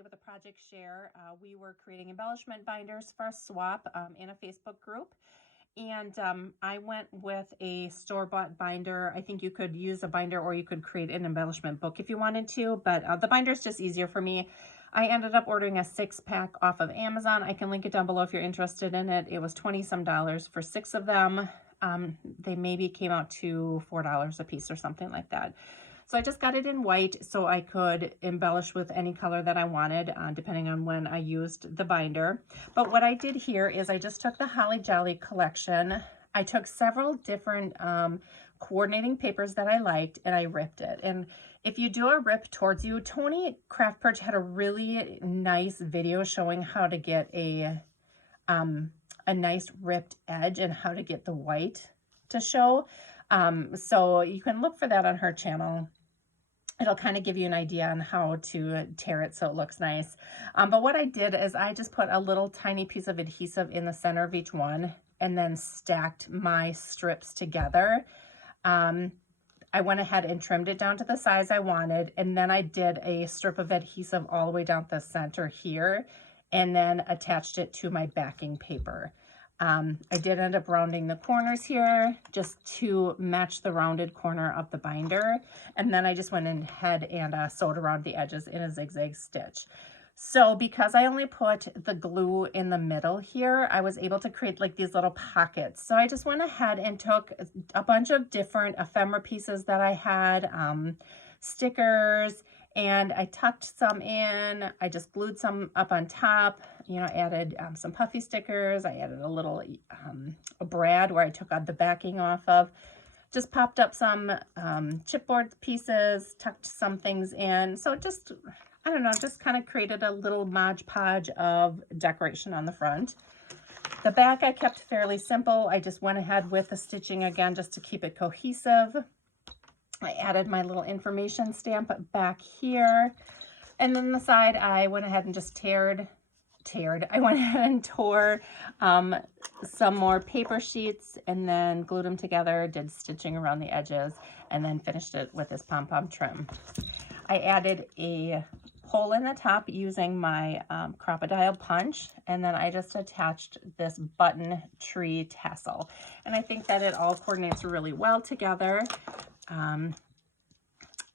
Thursday with a project share. We were creating embellishment binders for a swap in a Facebook group. And I went with a store-bought binder. I think you could use a binder or you could create an embellishment book if you wanted to, but the binder is just easier for me. I ended up ordering a 6-pack off of Amazon. I can link it down below if you're interested in it. It was $20-some for 6 of them. They maybe came out to $4 a piece or something like that. So I just got it in white so I could embellish with any color that I wanted, depending on when I used the binder. But what I did here is I just took the Holly Jolly collection. I took several different coordinating papers that I liked and I ripped it. And if you do a rip towards you, Tony Craft Perch had a really nice video showing how to get a nice ripped edge and how to get the white to show. So you can look for that on her channel. It'll kind of give you an idea on how to tear it so it looks nice. But what I did is I just put a little tiny piece of adhesive in the center of each one and then stacked my strips together. I went ahead and trimmed it down to the size I wanted, and then I did a strip of adhesive all the way down the center here and then attached it to my backing paper. I did end up rounding the corners here just to match the rounded corner of the binder. And then I just went ahead and sewed around the edges in a zigzag stitch. So because I only put the glue in the middle here, I was able to create like these little pockets. So I just went ahead and took a bunch of different ephemera pieces that I had, stickers, and I tucked some in. I just glued some up on top, you know, added some puffy stickers. I added a little a brad where I took out the backing off of. Just popped up some chipboard pieces, tucked some things in. So just, I don't know, just kind of created a little Mod Podge of decoration on the front. The back I kept fairly simple. I just went ahead with the stitching again just to keep it cohesive. I added my little information stamp back here. And then the side, I went ahead and just I went ahead and tore some more paper sheets and then glued them together, did stitching around the edges, and then finished it with this pom-pom trim. I added a hole in the top using my crocodile punch, and then I just attached this button tree tassel. And I think that it all coordinates really well together.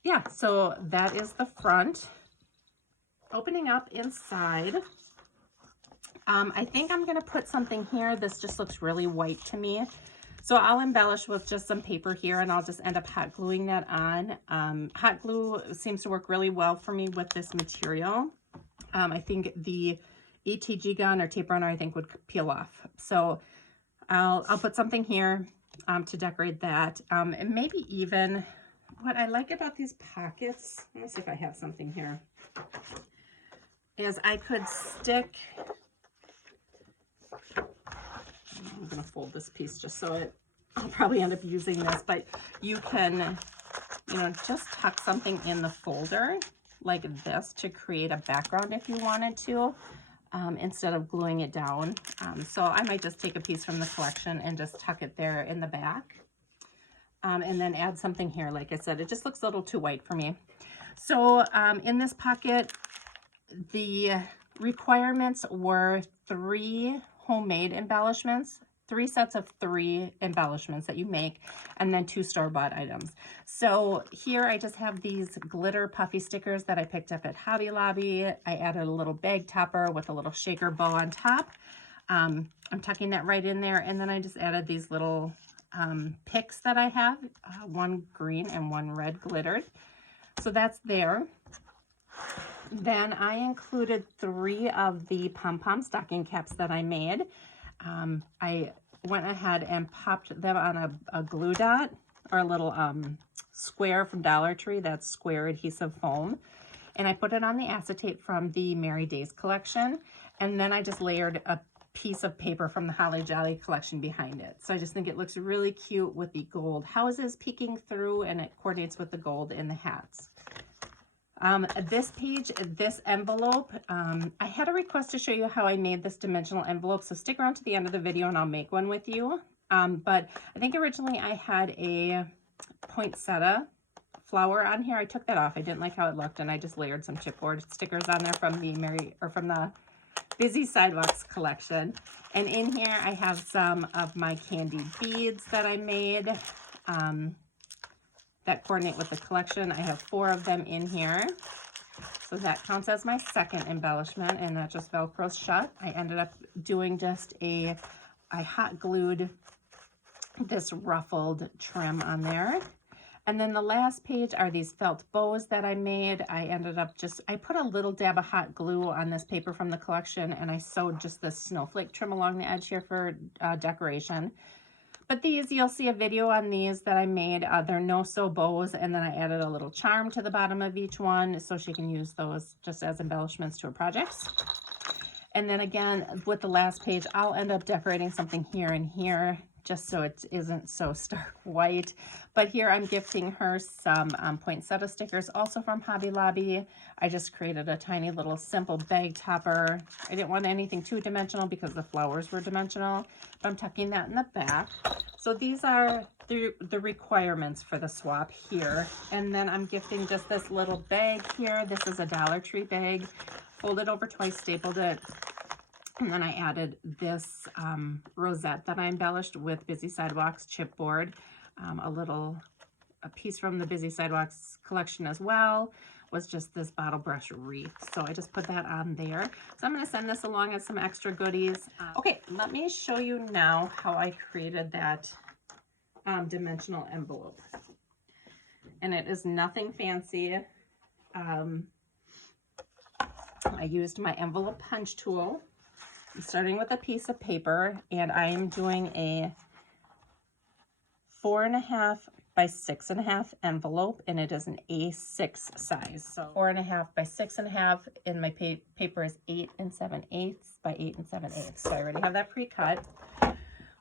Yeah, so that is the front. Opening up inside, I think I'm going to put something here. This just looks really white to me. So I'll embellish with just some paper here and I'll just end up hot gluing that on. Hot glue seems to work really well for me with this material. I think the ETG gun or tape runner I think would peel off. So I'll put something here to decorate that. And maybe even what I like about these pockets, let me see if I have something here, is I could stick, I'm going to fold this piece just so I'll probably end up using this, but you can, you know, just tuck something in the folder like this to create a background if you wanted to, instead of gluing it down. So I might just take a piece from the collection and just tuck it there in the back. And then add something here. Like I said, it just looks a little too white for me. So in this pocket, the requirements were 3 homemade embellishments, 3 sets of 3 embellishments that you make, and then 2 store-bought items. So here I just have these glitter puffy stickers that I picked up at Hobby Lobby. I added a little bag topper with a little shaker bow on top. I'm tucking that right in there, and then I just added these little picks that I have, 1 green and 1 red glittered. So that's there. Then I included 3 of the Pom Pom Stocking Caps that I made. I went ahead and popped them on a glue dot or a little square from Dollar Tree, that's square adhesive foam. And I put it on the acetate from the Merry Days collection. And then I just layered a piece of paper from the Holly Jolly collection behind it. So I just think it looks really cute with the gold houses peeking through, and it coordinates with the gold in the hats. This page, this envelope, I had a request to show you how I made this dimensional envelope, so stick around to the end of the video and I'll make one with you. But I think originally I had a poinsettia flower on here. I took that off. I didn't like how it looked, and I just layered some chipboard stickers on there from the Busy Sidewalks collection. And in here I have some of my candied beads that I made that coordinate with the collection. I have 4 of them in here. So that counts as my second embellishment, and that just Velcros shut. I ended up doing just I hot glued this ruffled trim on there. And then the last page are these felt bows that I made. I put a little dab of hot glue on this paper from the collection, and I sewed just this snowflake trim along the edge here for decoration. But these, you'll see a video on these that I made. They're no-sew bows, and then I added a little charm to the bottom of each one so she can use those just as embellishments to her projects. And then again, with the last page, I'll end up decorating something here and here, just so it isn't so stark white. But here I'm gifting her some poinsettia stickers, also from Hobby Lobby. I just created a tiny little simple bag topper. I didn't want anything too dimensional because the flowers were dimensional, but I'm tucking that in the back. So these are the requirements for the swap here. And then I'm gifting just this little bag here. This is a Dollar Tree bag, folded over twice, stapled it. And then I added this rosette that I embellished with Busy Sidewalks chipboard, a piece from the Busy Sidewalks collection as well, was just this bottle brush wreath. So I just put that on there. So I'm going to send this along as some extra goodies. Okay, let me show you now how I created that dimensional envelope. And it is nothing fancy. I used my envelope punch tool. I'm starting with a piece of paper, and I am doing a 4.5 by 6.5 envelope, and it is an A6 size. So 4.5 by 6.5, and my paper is 8 7/8 by 8 7/8. So I already have that pre-cut.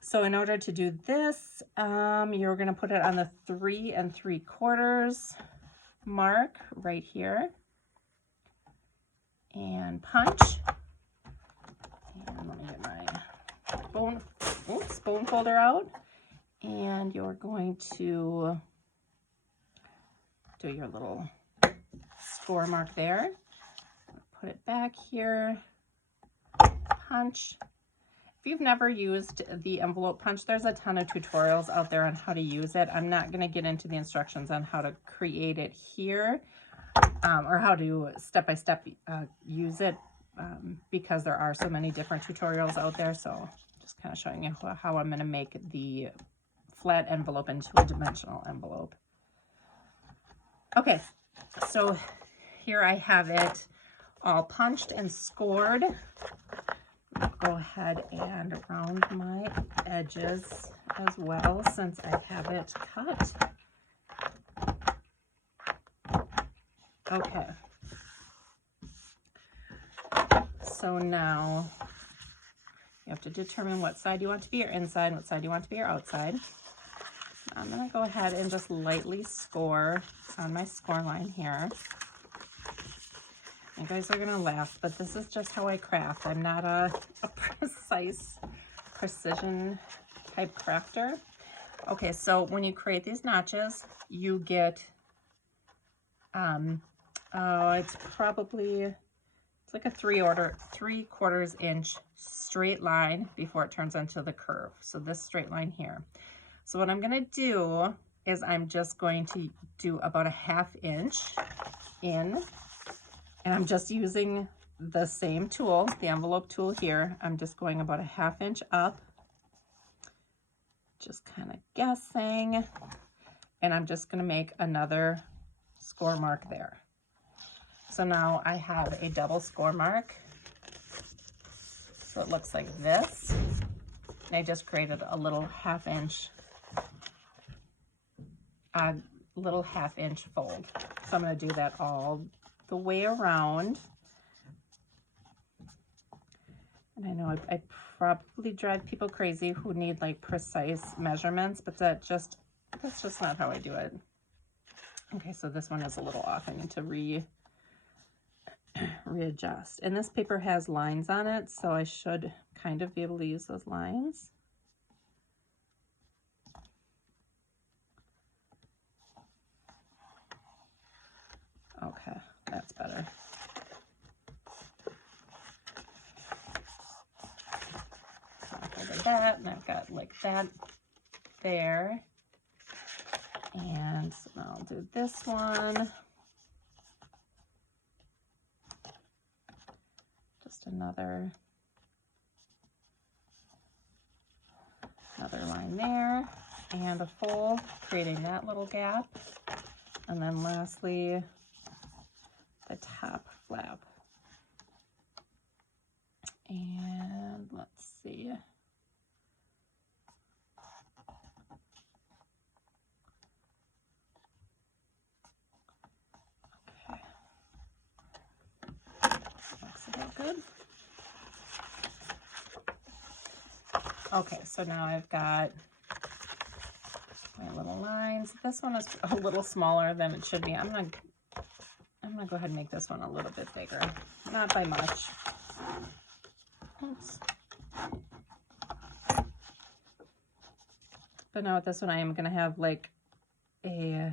So in order to do this, you're going to put it on the 3 3/4 mark right here, and punch. And let me get my bone folder out. And you're going to do your little score mark there. Put it back here. Punch. If you've never used the envelope punch, there's a ton of tutorials out there on how to use it. I'm not going to get into the instructions on how to create it here, or how to step-by-step use it, because there are so many different tutorials out there. So just kind of showing you how I'm going to make the flat envelope into a dimensional envelope. Okay, so here I have it all punched and scored. Go ahead and round my edges as well, since I have it cut. Okay. So now you have to determine what side you want to be your inside and what side you want to be your outside. I'm going to go ahead and just lightly score on my score line here. You guys are going to laugh, but this is just how I craft. I'm not a precision type crafter. Okay, so when you create these notches, you get, it's like a 3/4 inch straight line before it turns into the curve. So this straight line here. So what I'm going to do is I'm just going to do about a 1/2 inch in, and I'm just using the same tool, the envelope tool here. I'm just going about a 1/2 inch up, just kind of guessing, and I'm just going to make another score mark there. So now I have a double score mark. So it looks like this. And I just created a little 1/2 inch fold. So I'm going to do that all the way around. And I know I probably drive people crazy who need like precise measurements, but that's just not how I do it. Okay, so this one is a little off. I need to readjust. And this paper has lines on it, so I should kind of be able to use those lines. and I've got like that there. And so I'll do this one. Just another line there, and a fold, creating that little gap. And then lastly, the top flap. And let's see. Okay. Looks about good. Okay, so now I've got my little lines. This one is a little smaller than it should be. I'm gonna go ahead and make this one a little bit bigger, not by much. Oops. But now with this one, I am gonna have like a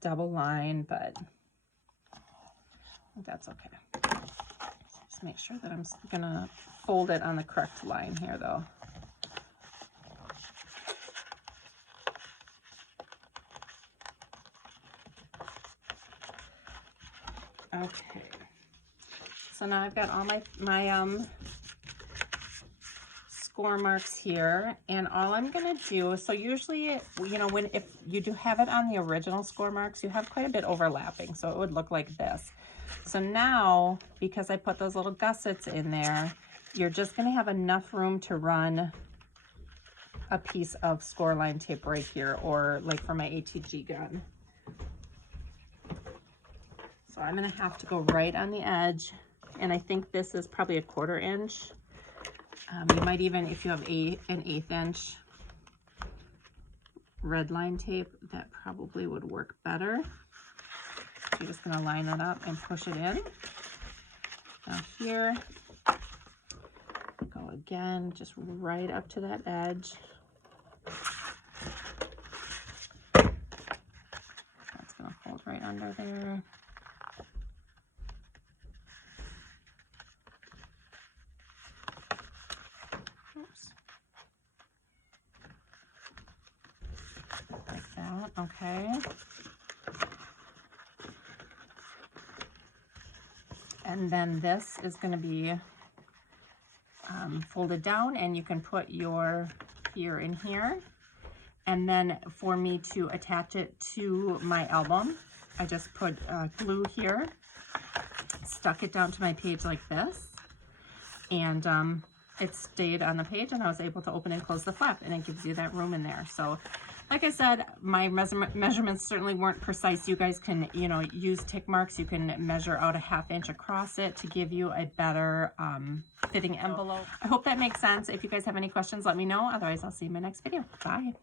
double line, but that's okay. Just make sure that I'm gonna fold it on the correct line here though. Okay, so now I've got all my score marks here, and all I'm gonna do, so usually, you know, if you do have it on the original score marks, you have quite a bit overlapping, so it would look like this. So now, because I put those little gussets in there, you're just gonna have enough room to run a piece of score line tape right here, or like for my ATG gun. So I'm gonna have to go right on the edge, and I think this is probably a 1/4 inch. You might even, if you have an 1/8 inch red line tape, that probably would work better. So you're just gonna line it up and push it in. Now here, go again, just right up to that edge. That's gonna fold right under there. Like that, okay. And then this is going to be folded down, and you can put your here in here. And then for me to attach it to my album, I just put glue here, stuck it down to my page like this, and it stayed on the page, and I was able to open and close the flap, and it gives you that room in there. So like I said, my measurements certainly weren't precise. You guys can, you know, use tick marks. You can measure out a 1/2 inch across it to give you a better fitting envelope. I hope that makes sense. If you guys have any questions, let me know. Otherwise, I'll see you in my next video. Bye.